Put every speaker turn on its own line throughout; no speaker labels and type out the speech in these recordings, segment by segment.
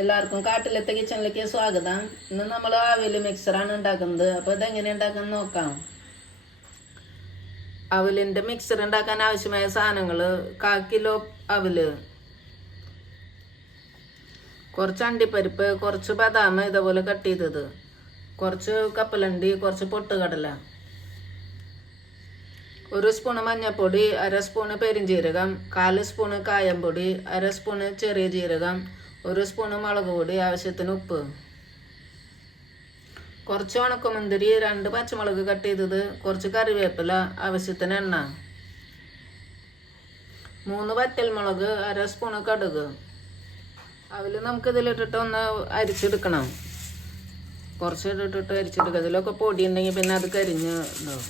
എല്ലാവർക്കും കാട്ടിലത്തെ കിച്ചണിലേക്ക് സ്വാഗതം. ഇന്ന് നമ്മൾ അവിൽ മിക്സറാണ് ഉണ്ടാക്കുന്നത്. അപ്പോൾ ഇതെങ്ങനെ ഉണ്ടാക്കാൻ നോക്കാം. അവലിന്റെ മിക്സർ ഉണ്ടാക്കാൻ ആവശ്യമായ സാധനങ്ങൾ കാ കിലോ അവൽ കുറച്ച് അണ്ടിപ്പരിപ്പ് കുറച്ച് ബദാം ഇതേപോലെ കട്ട് ചെയ്തത്. കുറച്ച് കപ്പലണ്ടി കുറച്ച് പൊട്ടുകടല. ഒരു സ്പൂണ് മഞ്ഞൾപ്പൊടി അര സ്പൂണ് പെരിഞ്ചീരകം കാൽ സ്പൂണ് കായംപൊടി അര സ്പൂണ് ചെറിയ ജീരകം ഒരു സ്പൂണ് മുളക് പൊടി ആവശ്യത്തിന് ഉപ്പ്. കുറച്ച് ഉണക്കമുന്തിരി രണ്ട് പച്ചമുളക് കട്ട് ചെയ്തത് കുറച്ച് കറിവേപ്പില ആവശ്യത്തിന് എണ്ണ. മൂന്ന് വറ്റൽമുളക് അര സ്പൂണ് കടുക്. അതിൽ നമുക്ക് ഇതിലിട്ടിട്ട് ഒന്ന് അരിച്ചെടുക്കണം. കുറച്ച് ഇട്ടിട്ട് അരിച്ചെടുക്കുക. ഇതിലൊക്കെ പൊടി ഉണ്ടെങ്കിൽ പിന്നെ അത് കരിഞ്ഞ് ഇതുപോലെ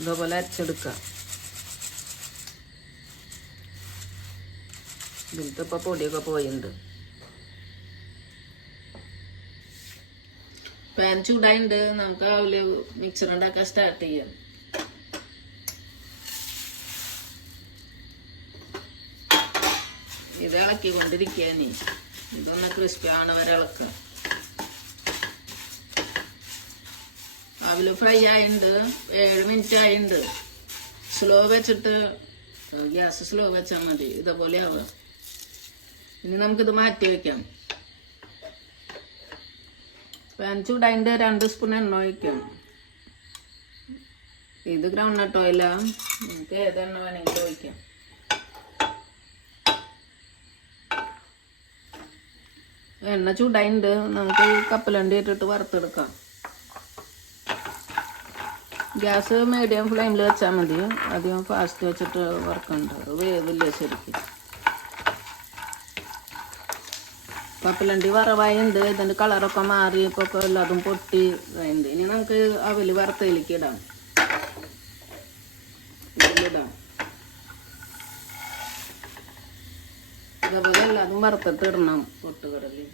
ഇതേപോലെ അരച്ചെടുക്കുക. ഇതിലത്തെ ഇപ്പോൾ പൊടിയൊക്കെ പോയിട്ടുണ്ട് പാൻ ചൂടായിട്ടുണ്ട് നമുക്ക് രാവിലെ മിക്സർ ഉണ്ടാക്കാൻ സ്റ്റാർട്ട് ചെയ്യാം. ഇത് ഇളക്കി കൊണ്ടിരിക്കാന് ഇതൊന്ന് ക്രിസ്പി ആണ് വരെ ഇളക്കുക. അവൽ ഫ്രൈ ആയിട്ടുണ്ട് ഏഴ് മിനിറ്റ് ആയിട്ടുണ്ട് സ്ലോ വെച്ചിട്ട് ഗ്യാസ് സ്ലോ വെച്ചാൽ മതി. ഇതേപോലെ ആവുക. ഇനി നമുക്കിത് മാറ്റി വെക്കാം. പാൻ അതിന്റെ രണ്ട് സ്പൂൺ എണ്ണ ഒഴിക്കാം. ഇത് ഗ്രൗണ്ട് നട്ട് ഓയിലാണ് നമുക്ക് ഏതെണ്ണ വേണമെങ്കിലും ഒഴിക്കാം. എണ്ണ ചൂടായിട്ടുണ്ട് നമുക്ക് കപ്പലണ്ടി ഇട്ടിട്ട് വറുത്തെടുക്കാം. ഗ്യാസ് മീഡിയം ഫ്ലെയിമിൽ വെച്ചാൽ മതി. അധികം ഫാസ്റ്റ് വെച്ചിട്ട് വറുക്കണ്ട. വേവില്ല ശരിക്കും. കപ്പലണ്ടി വറവായുണ്ട്. ഇതിന്റെ കളറൊക്കെ മാറി ഇപ്പോൾ എല്ലാതും പൊട്ടി. ഉണ്ട് ഇനി നമുക്ക് അവൽ വറുത്തതിലേക്ക് ഇടാം. ഇതിലിടാം ഇതേപോലെ എല്ലാതും വറുത്തിട്ട് ഇടണം പൊട്ടുകടലിൽ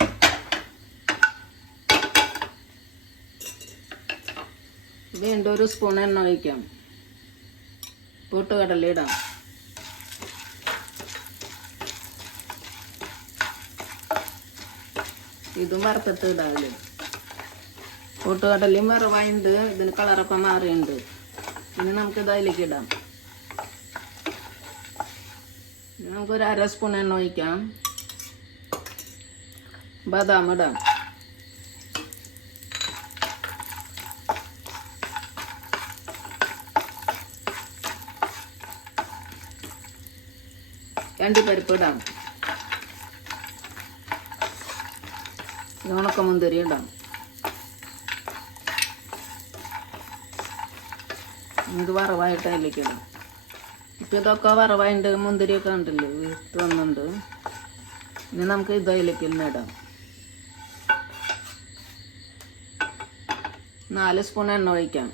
വീണ്ടും ഒരു സ്പൂൺ എണ്ണ ഒഴിക്കാം. പൊട്ടുകടല ഇതും വറുത്തിട്ട് ഇടാവില്ല കൂട്ടുകടലയും വറവായുണ്ട് ഇതിന് കളറൊക്കെ മാറിയുണ്ട്. ഇനി നമുക്ക് ഇതിലേക്ക് ഇടാം. നമുക്കൊരു അര സ്പൂൺ എണ്ണ ഒഴിക്കാം. ബദാം ഇടാം. അണ്ടിപ്പരിപ്പ് ഇടാം. ഉണക്കമുന്തിരി ഇടാം ഇത് വറവായിട്ട് അതിലേക്ക് ഇടാം. ഇപ്പം ഇതൊക്കെ വറവായിട്ട് മുന്തിരിയൊക്കെ ഉണ്ടല്ലോ വീട്ട് വന്നുണ്ട് ഇനി നമുക്ക് ഇത് അതിലേക്ക് ഇടാം. നാല് സ്പൂൺ എണ്ണ ഒഴിക്കാം.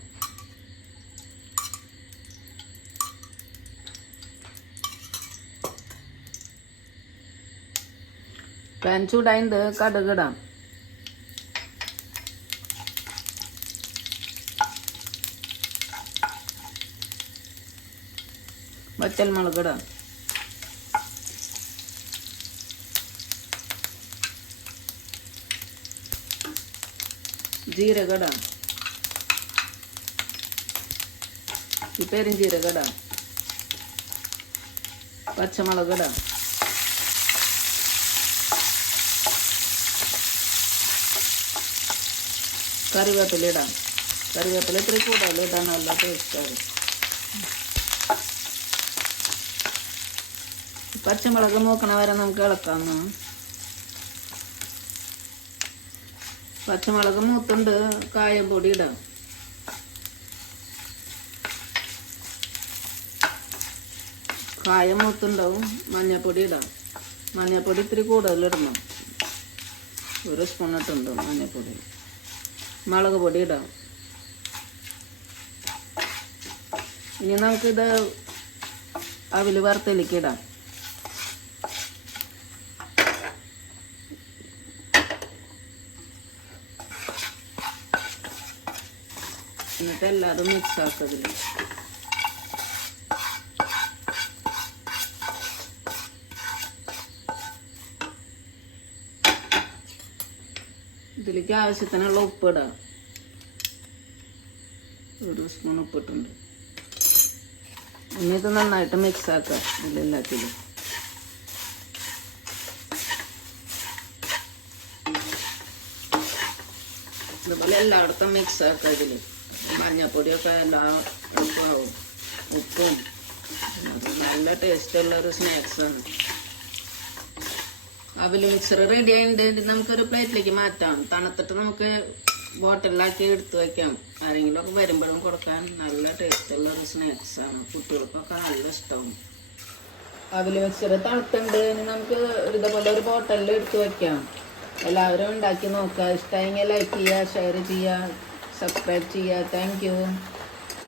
പാൻ ചൂടായിട്ട് കടുകിടാം വറ്റൽ മുളക് ഇടാം ജീരകം ഇടാം ഈ പെരുംജീരകം ഇടാം പച്ചമുളക് ഇടാം കറിവേപ്പില ഇടാം കറിവേപ്പില ഇത്തിരി കൂടുതൽ ഇടാൻ നല്ല ടേസ്റ്റാണ് പച്ചമുളക് നോക്കണ വരെ നമുക്ക് ഇളക്കാം പച്ചമുളക് മൂത്തുണ്ട് കായപ്പൊടി ഇടാം. കായം മൂത്തുണ്ടാവും മഞ്ഞപ്പൊടി ഇടാം. മഞ്ഞപ്പൊടി ഇത്തിരി കൂടുതലിടണം ഒരു സ്പൂൺ ഇട്ടുണ്ട് മഞ്ഞപ്പൊടി. മുളക് പൊടി ഇടാം. ഇനി നമുക്കിത് അവിൽ വറുത്തലേക്ക് എന്നിട്ട് എല്ലാതും മിക്സ് ആക്കതിൽ ഇതിലേക്ക് ആവശ്യത്തിനുള്ള ഉപ്പിടാം. ഒരു സ്പൂൺ ഉപ്പിട്ടുണ്ട്. ഇനി ഇത് നന്നായിട്ട് മിക്സ് ആക്കാം ഇതിലെല്ലാത്തിലും. അതുപോലെ എല്ലായിടത്തും മിക്സ് ആക്കാം ഇതിൽ മഞ്ഞപ്പൊടിയൊക്കെ എല്ലാം ആവും ഉപ്പും. നല്ല ടേസ്റ്റുള്ള ഒരു സ്നാക്സാണ് അവൽ മിക്സർ റെഡി ആയിട്ട് നമുക്കൊരു പ്ലേറ്റിലേക്ക് മാറ്റാം. തണുത്തിട്ട് നമുക്ക് ബോട്ടിലാക്കി എടുത്തു വെക്കാം. ആരെങ്കിലും ഒക്കെ വരുമ്പോഴും കൊടുക്കാൻ നല്ല ടേസ്റ്റുള്ള ഒരു സ്നാക്സാണ് കുട്ടികൾക്കൊക്കെ നല്ല ഇഷ്ടമാണ് അവൽ മിക്സർ തണുത്തുണ്ട് നമുക്ക് ഇതുപോലെ ഒരു ബോട്ടലിൽ എടുത്തു വെക്കാം. എല്ലാവരും ഉണ്ടാക്കി നോക്കുക. ഇഷ്ടമായെങ്കിൽ ലൈക്ക് ചെയ്യുക ഷെയർ ചെയ്യുക. सब्सक्राइब किया थैंक यू